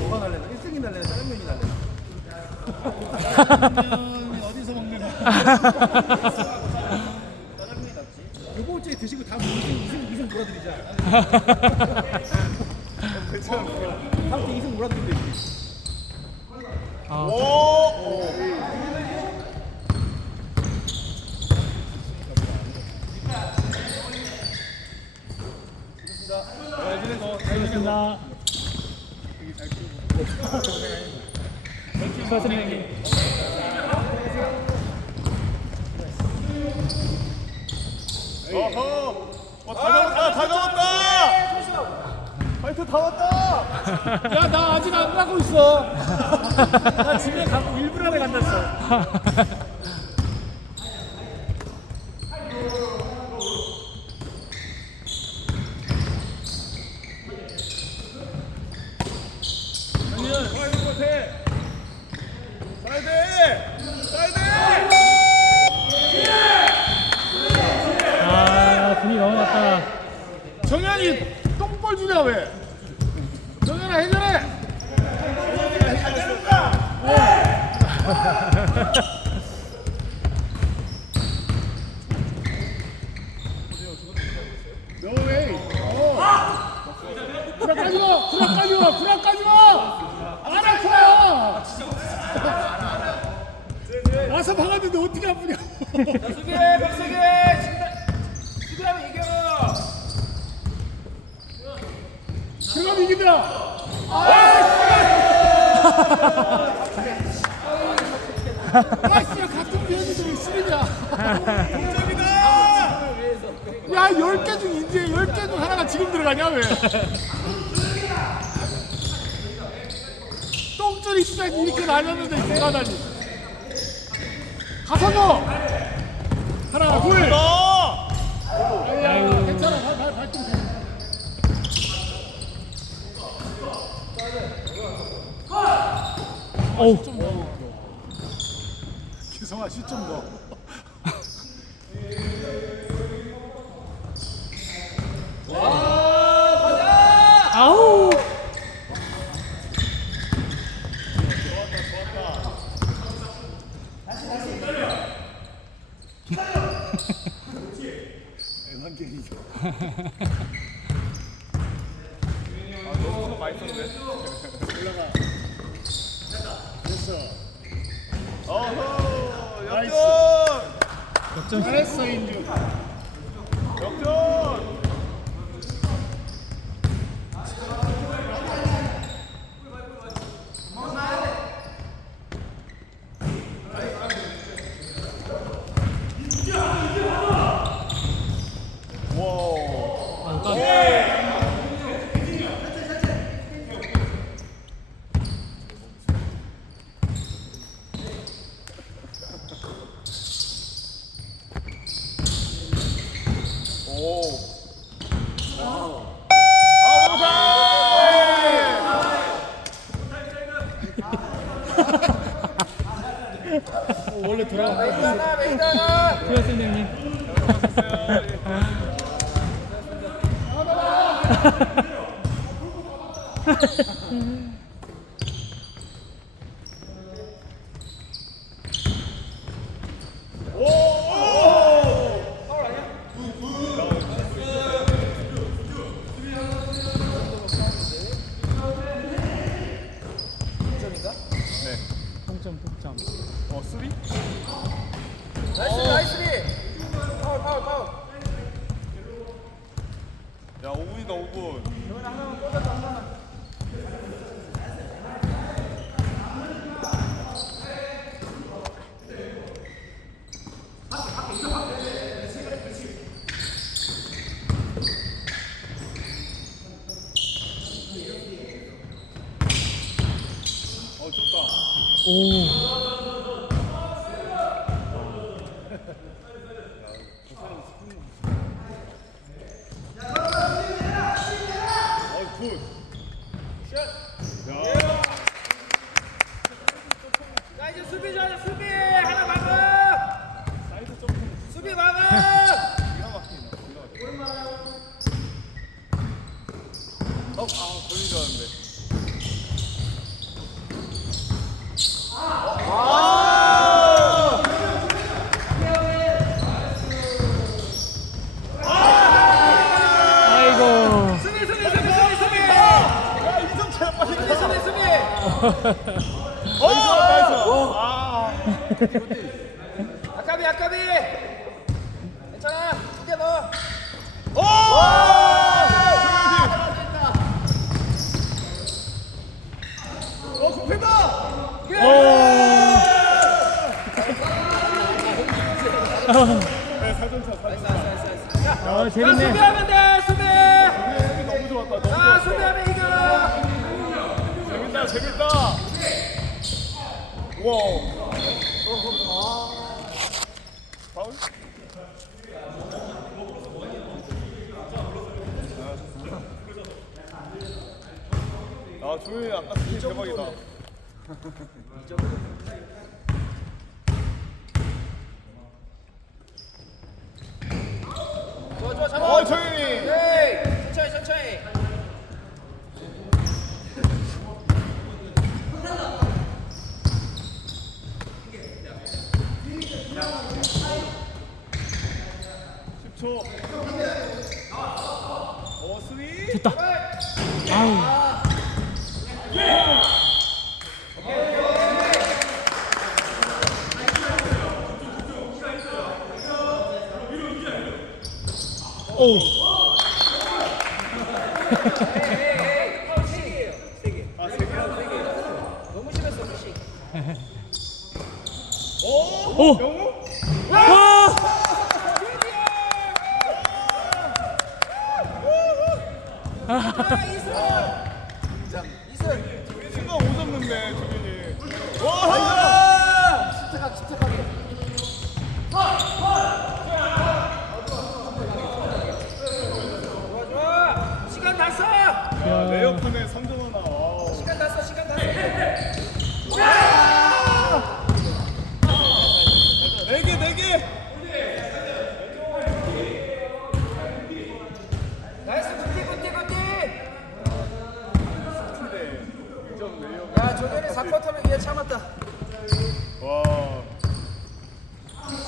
뭐가 날래나? 1등이 날래나? 짜장면이 날래나? 짜장면이 어디서. 이번 주에 드시고 다음 2승, 2승, 2승 몰아드리자. 다음 주 2승 몰아드리면 되지. 아, 알겠습니다. 수고하셨습니다. 어허! 어, 다 잡았다! 다 잡았다! 파이터 다 왔다! 야, 나 아직 안 가고 있어. 나 집에 가고 1분 안에 분위기 났다. 정현이 똥벌 주냐 왜? 정현아 해결해. No way. 어. 불안까지 마. 불안까지 마. 불안까지 마. 안 아파. 와서 박았는데 어떻게 아프냐? 수비해 박수기해 수비하면 이겨 그럼 이긴다. 아, 씨, 같은 비행기도 왜 쓰느냐? 야, 10개 중 이제 10개 중 하나가 지금 들어가냐, 왜? 똥줄이 진짜 이렇게 나뉘었는데 들어가다니. 가서 넣어! 하나, 둘! 괜찮아. 발, 발, 발등 돼. 어우, 좀 넣어. 기성아, 시좀 넣어. 아우. 아, 너 손 많이 썼는데? 됐어. 어허! 나이스. 역전! 잘했어, 인주. 역전! 와. 아, 깜- 오. 아, 오사! 하나 메이다가 수고하셨습니다, 형님. 네. 동점, 동점. 어, 수비? 나이스 나이스 파울 파울 파울 야, 5분이다, 5분. 어, 좋다. 오. Go. 아. 아까비 아까비 괜찮아 이제 넣어 오! 어, 굽힌다! 아야 재밌네. 수비하면 돼 수비 너무 좋았다, 너무 아. 수비하면 이겨 재밌다, 재밌다. 와. 아, 조용히 아까 스킨 대박이다. 좋아 좋아 잡아. 에이 됐다. 아우. 오. 아, 심했어 무시 오! 오. 영우? 와. 이승 순간 오졌는데, 주민이. 와! 집착하게 좋아 좋아 시간! 야, 레이어프네 3점 하나. 시간 다 써, 시간 다 써. 네 개, 네 개. 나이스 굿티 굿티 굿티. 네. 2점 레이어. 야 조현이 4쿼터면 이제 참았다. 와.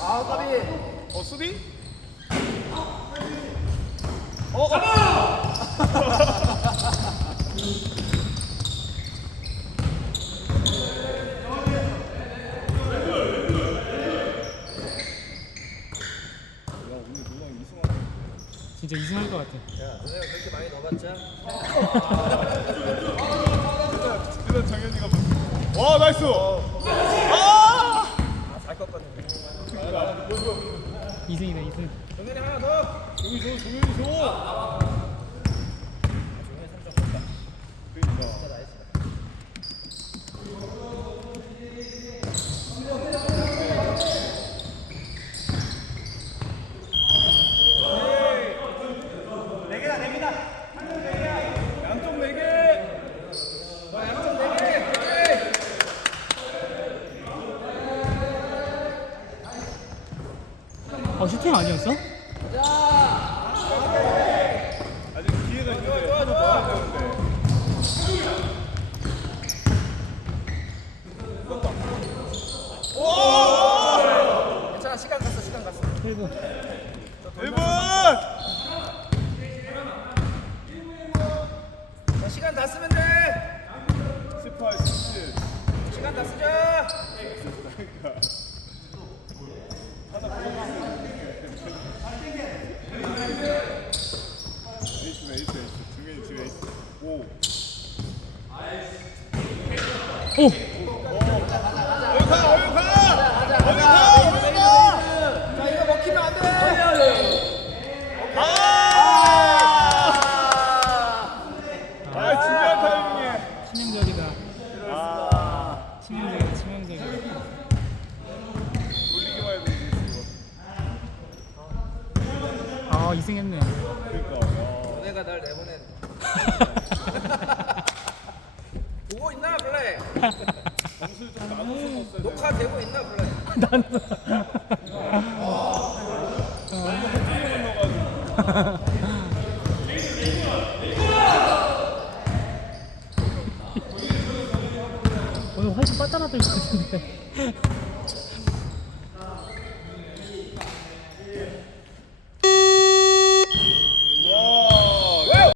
아 까비. 어, 수비? 어, 잡아! 진짜 이승할 것 같아. 야 너네가 그렇게 많이 넣어봤자. 일단 정현이가 뭐- 와, 나이스! 아! 잘 껐거든. 이승이다 이승. 정현이 하나 더. 종이 줘, 종현이 줘! 네네 개. 오케이. 어 슈팅 아니었어? 아직 시간 갔어. 1분. 1분! 자 시간 다 쓰면 돼. 18, 17. 시간 다 쓰자. 에이스네, 에이스, 에이스. 중현이 지금 에이스. 오. 오. 어디 가, 어디 가! 어디 가, 어디 가! 자 이거 먹히면 안 돼. 아! 아, 중요한 타이밍 에. 치명적이다. 아, 치명적이다. 치명적이다. 아 이승했네. 그러니까. 야. 너네가 날 내보낸. 녹화되고 있나 몰라요. 난 오늘 훨씬 빠따나들 것 같은데